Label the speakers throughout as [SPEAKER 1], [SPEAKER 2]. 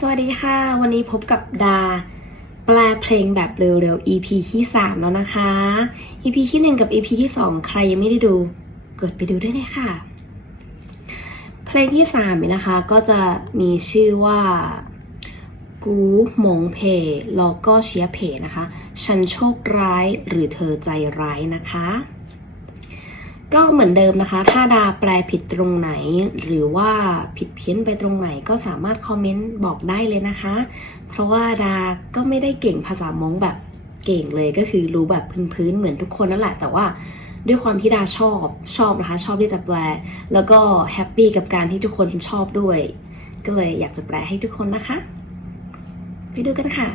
[SPEAKER 1] สวัสดีค่ะ วันนี้พบกับดา แปลเพลงแบบเร็วๆ EP ที่ 3 แล้วนะคะ EP ที่ 1 กับ EP ที่ 2 ใครยังไม่ได้ดูกดไปดูได้เลยค่ะ เพลงที่3นี่นะคะก็จะมีชื่อว่า กูหมงเพแล้วก็เชียเพนะคะ ฉันโชคร้ายหรือเธอใจร้ายนะคะ ก็เหมือนเดิมนะคะ ถ้าดาแปลผิดตรงไหน หรือว่าผิดเพี้ยนไปตรงไหนก็สามารถคอมเมนต์บอกได้เลยนะคะ เพราะว่าดาก็ไม่ได้เก่งภาษามงแบบเก่งเลยก็คือรู้แบบพื้นๆเหมือนทุกคนนั่นแหละ แต่ว่าด้วยความที่ดาชอบชอบนะคะ ชอบที่จะแปล แล้วก็แฮปปี้กับการที่ทุกคนชอบด้วย ก็เลยอยากจะแปลให้ทุกคนนะคะ ไปดูกันค่ะ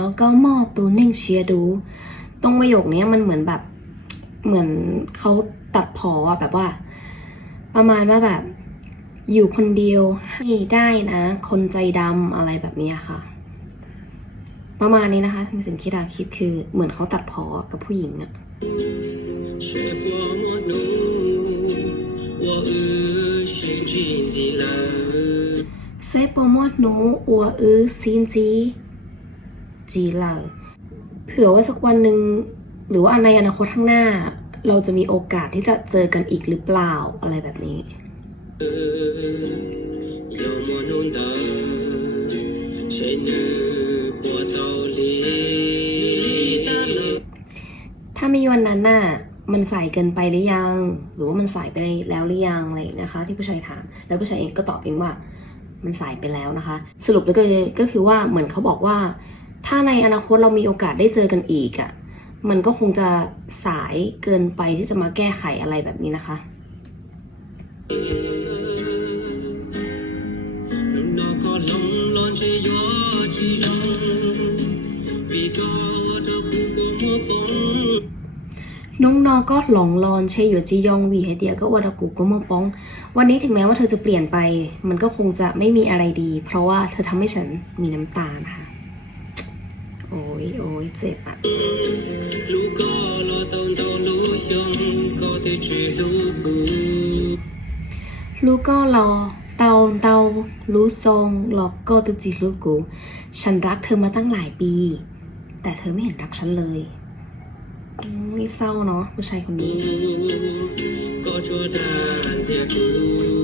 [SPEAKER 1] แล้วก็หม้อตูเน่งเชียดู ตรงประโยคนี้มันเหมือนแบบเหมือนเขาตัดพอแบบว่า ประมาณว่าแบบ อยู่คนเดียวให้ได้นะ คนใจดำอะไรแบบนี้ค่ะ ประมาณนี้นะคะมีสิ่งที่ดาคิดคือเหมือนเขาตัดพอกับผู้หญิงอะเซปโมดโนอัวอือซินจี จีนเราเผื่อว่าสักวันหนึ่งหรือว่าในอนาคตข้างหน้า เราจะมีโอกาสที่จะเจอกันอีกหรือเปล่าอะไรแบบนี้ถ้าไมีวันนั้นน่ะมันใส่เกินไปหรือยัง หรือว่ามันใส่ไปแล้วหรือยังอะไรนะคะ ที่ผู้ชายถาม แล้วผู้ชายเองก็ตอบเองว่า มันใส่ไปแล้วนะคะ สรุปแล้วก็คือว่าเหมือนเขาบอกว่า ถ้าในอนาคตเรามีโอกาสได้เจอกันอีกอะ่ะ มันก็คงจะสายเกินไปที่จะมาแก้ไขอะไรแบบนี้นะคะ น้องนอก็หลงลอนเชยอยู่จียองวีให้เดียก็อวดกูก็มอป้อง วันนี้ถึงแม้ว่าเธอจะเปลี่ยนไป มันก็คงจะไม่มีอะไรดี เพราะว่าเธอทำให้ฉันมีน้ำตานะคะ โอ้ยโอ้ยเจ็บอะ
[SPEAKER 2] 路过了东头路上，可得去路过。
[SPEAKER 1] ลูกก็รอเตาเตารู้ทรงหลอกก็ตุจิลูกกู ฉันรักเธอมาตั้งหลายปี แต่เธอไม่เห็นรักฉันเลยไม่เศร้าเนาะผู้ชายคนนี้
[SPEAKER 2] ก็ชั่วดานเจียกู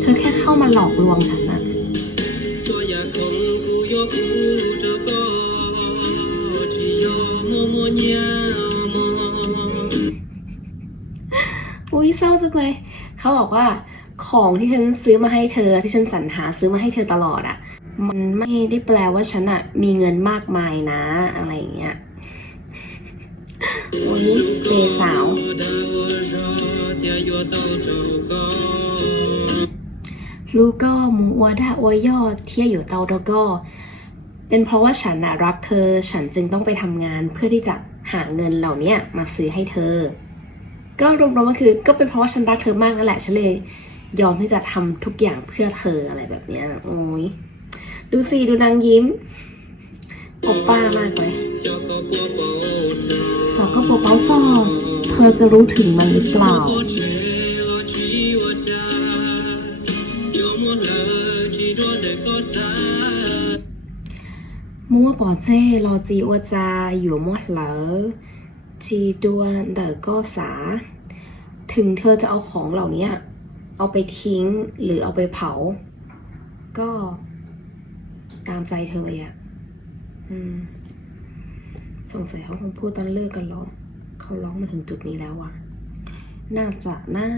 [SPEAKER 1] เธอแค่เข้ามาหลอกลวงฉันอะ
[SPEAKER 2] เศ
[SPEAKER 1] ร้าจังเลย เขาบอกว่าของที่ฉันซื้อมาให้เธอ ที่ฉันสรรหาซื้อมาให้เธอตลอดอะ่ะ มันไม่ได้แปลว่าฉันอะ่ะมีเงินมากมายนะอะไรอย่างเงี้ยวันนี้เจสาว ลูกก็มูอัวดาอวยยอดเที่ยอยู่เตาดอก็ เป็นเพราะว่าฉันอะรักเธอ ฉันจึงต้องไปทำงานเพื่อที่จะหาเงินเหล่านี้มาซื้อให้เธอ ก็รวมๆก็คือก็เป็นเพราะว่าฉันรักเธอมากนั่นแหละฉันเลยยอมที่จะทำทุกอย่างเพื่อเธออะไรแบบเนี้ยโอ้ยดูสิดูนางยิ้มโอป้ามากเลยสาวกโปเป้าจอเธอจะรู้ถึงมันหรือเปล่า มัวปอเจ้รอจีอวจาอยู่มอดเหลอจีดวนเดอก็สา ถึงเธอจะเอาของเหล่านี้เอาไปทิ้งหรือเอาไปเผา ก็ตามใจเธอเลยอะอืม สงสัยเขาคงพูดตอนเลิกกันหรอ เขาร้องมาถึงจุดนี้แล้วอะน่าจะน่า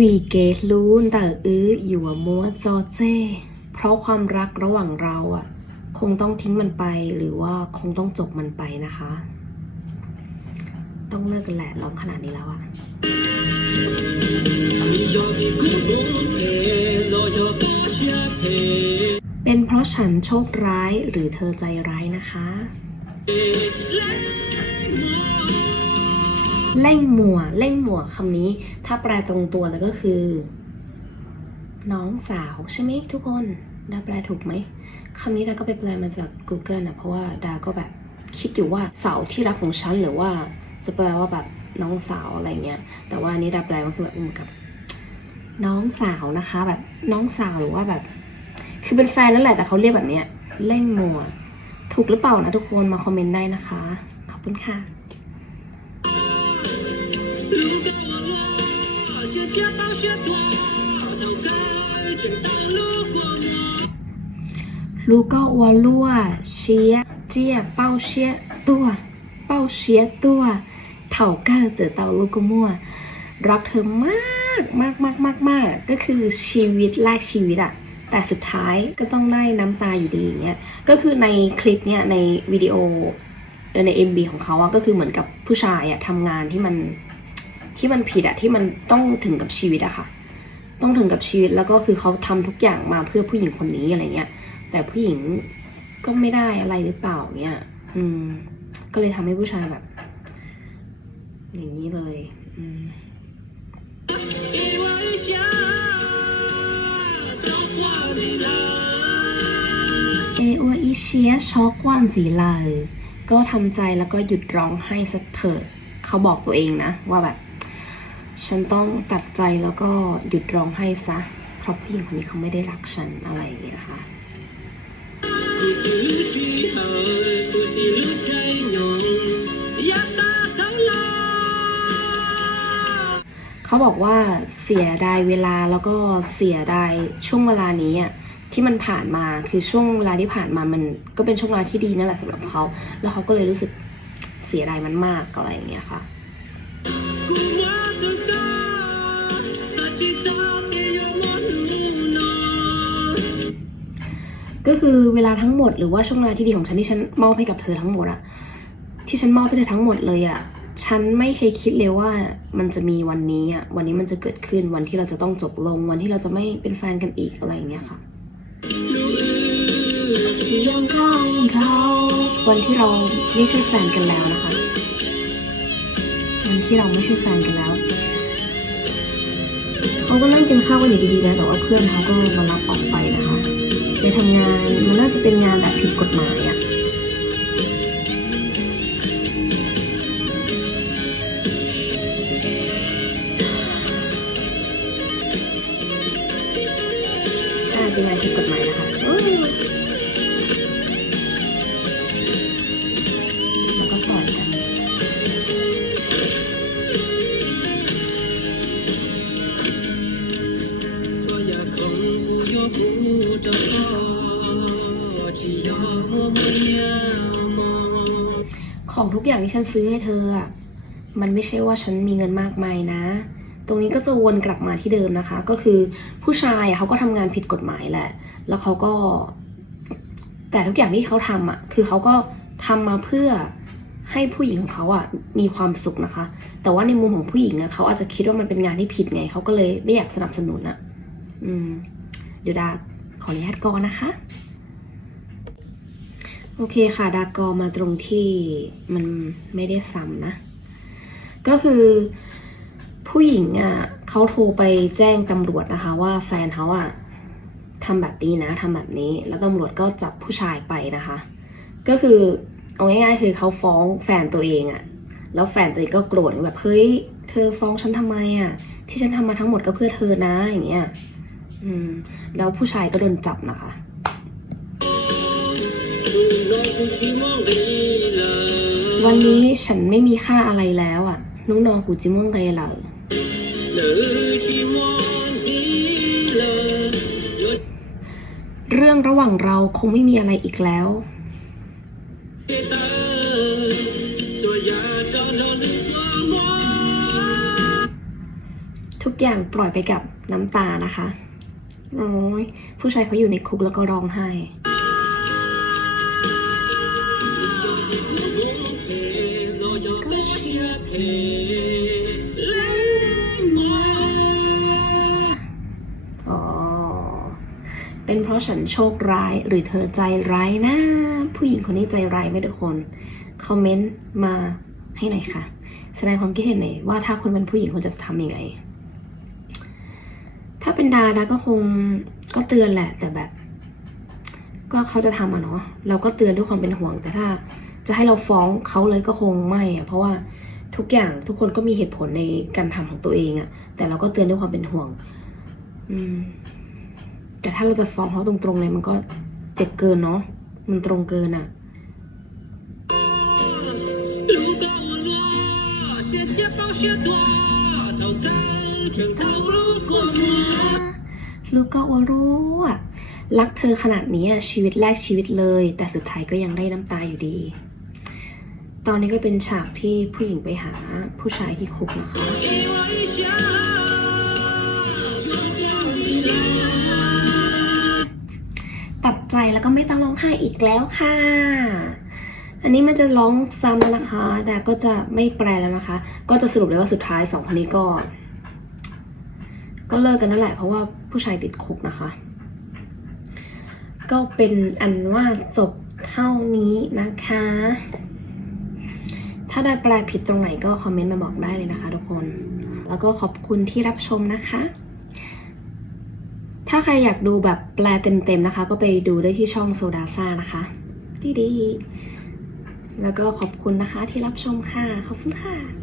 [SPEAKER 1] วีเกตรู้แต่อื้ออยู่มัวจอเจ้เพราะความรักระหว่างเราอะ คงต้องทิ้งมันไปหรือว่าคงต้องจบมันไปนะคะ ต้องเลิกกันแหละร้องขนาดนี้แล้วอะเป็นเพราะฉันโชคร้ายหรือเธอใจร้ายนะคะ เล่งหมัวเล่งหมัวคำนี้ ถ้าแปลตรงตัวแล้วก็คือ น้องสาวใช่ไหมทุกคนดาแปลถูกไหมคำนี้ดาก็ไปแปลมาจาก Google นะเพราะว่าดาก็แบบคิดอยู่ว่าสาวที่รักของฉันหรือว่าจะแปลว่าแบบน้องสาวอะไรเงี้ย แต่ว่านี้ดาแปลมาคือแบบเหมือนกับ น้องสาวนะคะ แบบน้องสาวหรือว่าแบบ คือเป็นแฟนนั่นแหละแต่เขาเรียกแบบเนี้ยเล่งมัว ถูกหรือเปล่านะทุกคนมาคอมเมนต์ได้นะคะ ขอบคุณค่ะ ลูกก็วัวลั่วเชียเจียเป้าเชียตัวเป้าเชียตัวเถ่าก้าเจอเตาลูกก็มั่วรักเธอมากมากมากมากมากก็คือชีวิตแลกชีวิตอะแต่สุดท้ายก็ต้องได้น้ำตาอยู่ดีอย่างเงี้ยก็คือในคลิปเนี่ยในวิดีโอเออใน MB ของเขาอะก็คือเหมือนกับผู้ชายอะทำงานที่มัน ที่มันผิดอะที่มันต้องถึงกับชีวิตอะค่ะ ต้องถึงกับชีวิตแล้วก็คือเขาทำทุกอย่างมาเพื่อผู้หญิงคนนี้อะไรเงี้ย แต่ผู้หญิงก็ไม่ได้อะไรหรือเปล่าเนี่ย อืม ก็เลยทำให้ผู้ชายแบบ อย่างนี้เลย อืมเออวอิเชียช็อกวันสีลาก็ทำใจแล้วก็หยุดร้องไห้สักเถิดเขาบอกตัวเองนะ ว่าแบบ ฉันต้องตัดใจแล้วก็หยุดร้องไห้ซะ เพราะผู้หญิงคนนี้เขาไม่ได้รักฉันอะไรอย่างเงี้ยค่ะเขาบอกว่าเสียดายเวลาแล้วก็เสียดายช่วงเวลานี้อะที่มันผ่านมาคือช่วงเวลาที่ผ่านมามันก็เป็นช่วงเวลาที่ดีนั่นแหละสำหรับเขา แล้วเขาก็เลยรู้สึกเสียดายมันมากอะไรอย่างเงี้ยค่ะ
[SPEAKER 2] ก็
[SPEAKER 1] คือเวลาทั้งหมดหรือว่าช่วงเวลาที่ดีของฉันที่ฉันมอบให้กับเธอทั้งหมดอะที่ฉันมอบให้เธอทั้งหมดเลยอะฉันไม่เคยคิดเลยว่ามันจะมีวันนี้อะวันนี้มันจะเกิดขึ้นวันที่เราจะต้องจบลงวันที่เราจะไม่เป็นแฟนกันอีกอะไรอย่างเงี้ยค่ะวันที่เราไม่ใช่แฟนกันแล้วนะคะ วันที่เราไม่ใช่แฟนกันแล้วเขาก็นั่งกินข้าวกันอยู่ดีๆนะแต่ว่าเพื่อนเขาก็มารับออกไปนะคะไป ทำงาน มันน่าจะเป็นงานแบบผิดกฎหมายอะใช่เป็นงานผิดกฎหมายนะคะ ของทุกอย่างที่ฉันซื้อให้เธออะมันไม่ใช่ว่าฉันมีเงินมากมายนะ ตรงนี้ก็จะวนกลับมาที่เดิมนะคะ ก็คือผู้ชายเขาก็ทำงานผิดกฎหมายแหละ แล้วเขาก็ แต่ทุกอย่างที่เขาทำอะคือเขาก็ทำมาเพื่อให้ผู้หญิงของเขาอะมีความสุขนะคะ แต่ว่าในมุมของผู้หญิงอะเขาอาจจะคิดว่ามันเป็นงานที่ผิดไง เขาก็เลยไม่อยากสนับสนุนอะอืม เดี๋ยวดาขออนุญาตก่อนนะคะ โอเคค่ะ ดากอมาตรงที่มันไม่ได้ซ้ำนะ ก็คือผู้หญิงอะเขาโทรไปแจ้งตำรวจนะคะ ว่าแฟนเขาอะทำแบบนี้นะทำแบบนี้ แล้วตำรวจก็จับผู้ชายไปนะคะ ก็คือเอาง่ายๆคือเขาฟ้องแฟนตัวเองอะแล้วแฟนตัวเองก็โกรธแบบเฮ้ยเธอฟ้องฉันทำไมอะ ที่ฉันทำมาทั้งหมดก็เพื่อเธอนะอย่างเงี้ยอืมแล้วผู้ชายก็โดนจับนะคะ วันนี้ฉันไม่มีค่าอะไรแล้วอะ นุ่งนองกูจิม่วงไกลเหล่าเรื่องระหว่างเราคงไม่มีอะไรอีกแล้ว ทุกอย่างปล่อยไปกับน้ำตานะคะ โอ้ยผู้ชายเขาอยู่ในคุกแล้วก็ร้องไห้ ฉันโชคร้ายหรือเธอใจร้ายนะ ผู้หญิงคนนี้ใจร้ายไหมทุกคน คอมเมนต์มาให้หน่อยค่ะ แสดงความคิดเห็นหน่อยว่าถ้าคุณเป็นผู้หญิงคุณจะทำยังไง ถ้าเป็นดาดาก็คงก็เตือนแหละ แต่แบบ ก็เขาจะทำอะเนาะเราก็เตือนด้วยความเป็นห่วง แต่ถ้าจะให้เราฟ้องเขาเลยก็คงไม่อะเพราะว่าทุกอย่างทุกคนก็มีเหตุผลในการทำของตัวเองอะแต่เราก็เตือนด้วยความเป็นห่วง อืม แต่ถ้าเราจะฟ้องเขาตรงๆเลยมันก็เจ็บเกินเนาะมันตรงเกินอะ่ะลูกก็อรู้อะรักเธอขนาดนี้ชีวิตแรกชีวิตเลย แต่สุดท้ายก็ยังได้น้ำตาอยู่ดี ตอนนี้ก็เป็นฉากที่ผู้หญิงไปหาผู้ชายที่คุกนะคะ ใจแล้วก็ไม่ต้องร้องไห้อีกแล้วค่ะ อันนี้มันจะร้องซ้ำนะคะ ดาก็จะไม่แปลแล้วนะคะ ก็จะสรุปเลยว่าสุดท้ายสองคนนี้ก็ ก็เลิกกันนั่นแหละเพราะว่าผู้ชายติดคุกนะคะ ก็เป็นอันว่าจบเท่านี้นะคะ ถ้าได้แปลผิดตรงไหนก็คอมเมนต์มาบอกได้เลยนะคะทุกคน แล้วก็ขอบคุณที่รับชมนะคะ ถ้าใครอยากดูแบบแปลเต็มๆนะคะ ก็ไปดูได้ที่ช่องโซดาซ่านะคะดีดีๆแล้วก็ขอบคุณนะคะที่รับชมค่ะ ขอบคุณค่ะ